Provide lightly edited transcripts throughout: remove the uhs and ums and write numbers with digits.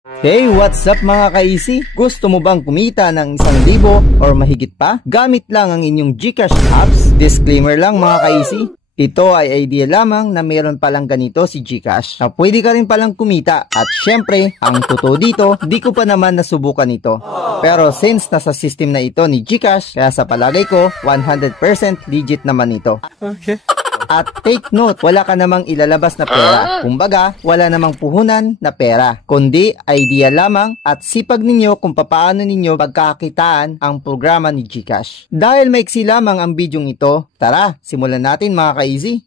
Hey, what's up mga ka-easy? Gusto mo bang kumita ng 1,000 or mahigit pa? Gamit lang ang inyong GCash apps? Disclaimer lang mga ka-easy, ito ay idea lamang na mayroon palang ganito si GCash na pwede ka rin palang kumita. At syempre, ang totoo dito, di ko pa naman nasubukan ito. Pero since nasa system na ito ni GCash, kaya sa palagay ko, 100% legit naman ito. Okay. At take note, wala ka namang ilalabas na pera. Kumbaga, wala namang puhunan na pera. Kundi, idea lamang at sipag ninyo kung paano ninyo pagkakitaan ang programa ni GCash. Dahil maiksi lamang ang bidyong ito, tara, simulan natin mga ka-easy.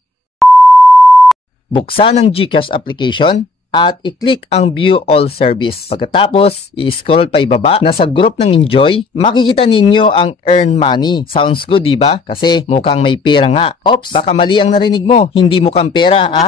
Buksan ang GCash application at i-click ang View All Service. Pagkatapos, i-scroll pa ibaba, nasa group ng Enjoy, makikita ninyo ang Earn Money. Sounds good, diba? Kasi mukhang may pera nga. Oops, baka mali ang narinig mo. Hindi mukhang pera, ha?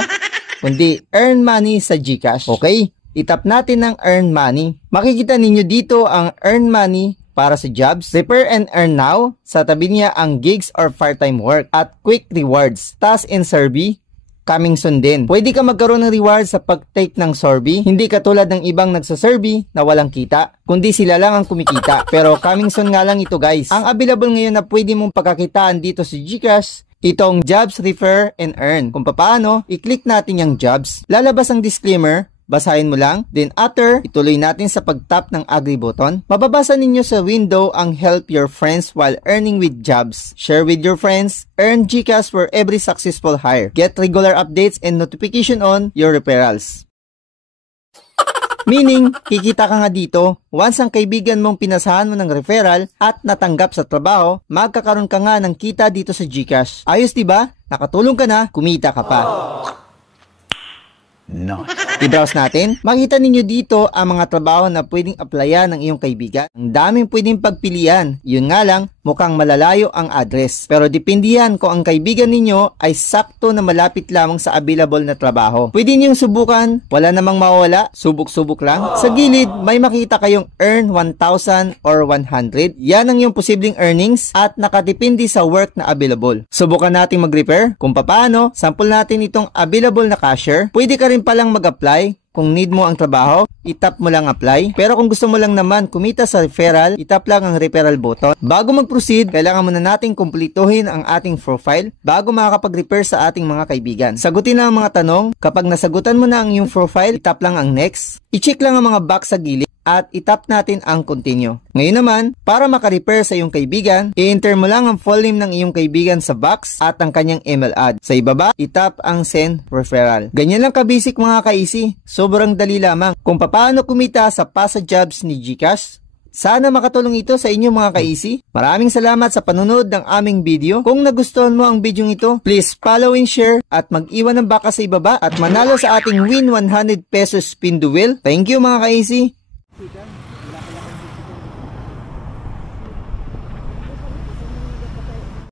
Kundi Earn Money sa GCash. Okay? Itap natin ang Earn Money. Makikita ninyo dito ang Earn Money para sa jobs, Prepare and Earn Now. Sa tabi niya ang gigs or part-time work at quick rewards, task and survey, coming soon din. Pwede ka magkaroon ng reward sa pag-take ng survey, hindi katulad ng ibang nagsasurvey na walang kita, kundi sila lang ang kumikita. Pero coming soon nga lang ito guys. Ang available ngayon na pwede mong pagkakitaan dito sa GCash, itong Jobs, Refer, and Earn. Kung paano, i-click natin yung jobs. Lalabas ang disclaimer, basahin mo lang. Then after, ituloy natin sa pag-tap ng agree button. Mababasa ninyo sa window ang help your friends while earning with jobs. Share with your friends. Earn GCash for every successful hire. Get regular updates and notification on your referrals. Meaning, kikita ka nga dito, once ang kaibigan mong pinasahan mo ng referral at natanggap sa trabaho, magkakaroon ka nga ng kita dito sa GCash. Ayos diba? Nakatulong ka na, kumita ka pa. No. I-browse natin. Makita ninyo dito ang mga trabaho na pwedeng applyan ng iyong kaibigan. Ang daming pwedeng pagpilian. Yun nga lang, mukhang malalayo ang address. Pero depende yan kung ang kaibigan ninyo ay sakto na malapit lamang sa available na trabaho. Pwede niyong subukan. Wala namang mawala. Subok-subok lang. Sa gilid, may makita kayong earn 1,000 or 100. Yan ang iyong posibleng earnings at nakadepende sa work na available. Subukan natin mag-repair. Kung paano, sample natin itong available na cashier. Pwede ka rin palang mag-apply. Kung need mo ang trabaho, itap mo lang apply. Pero kung gusto mo lang naman kumita sa referral, itap lang ang referral button. Bago mag-proceed, kailangan muna natin kumpletuhin ang ating profile bago makakapag-refer sa ating mga kaibigan. Sagutin lang ang mga tanong. Kapag nasagutan mo na ang iyong profile, itap lang ang next. I-check lang ang mga box sa gilid at itap natin ang continue. Ngayon naman, para maka-refer sa iyong kaibigan, i-enter mo lang ang full name ng iyong kaibigan sa box at ang kanyang email ad. Sa ibaba, itap ang send referral. Ganyan lang ka-basic mga ka-easy. Sobrang dali lamang. Kung paano kumita sa pasa jobs ni GCash, sana makatulong ito sa inyo mga ka-easy. Maraming salamat sa panonood ng aming video. Kung nagustuhan mo ang video ito, please follow and share at mag-iwan ng baka sa ibaba at manalo sa ating win 100 pesos spin the wheel. Thank you mga ka-easy.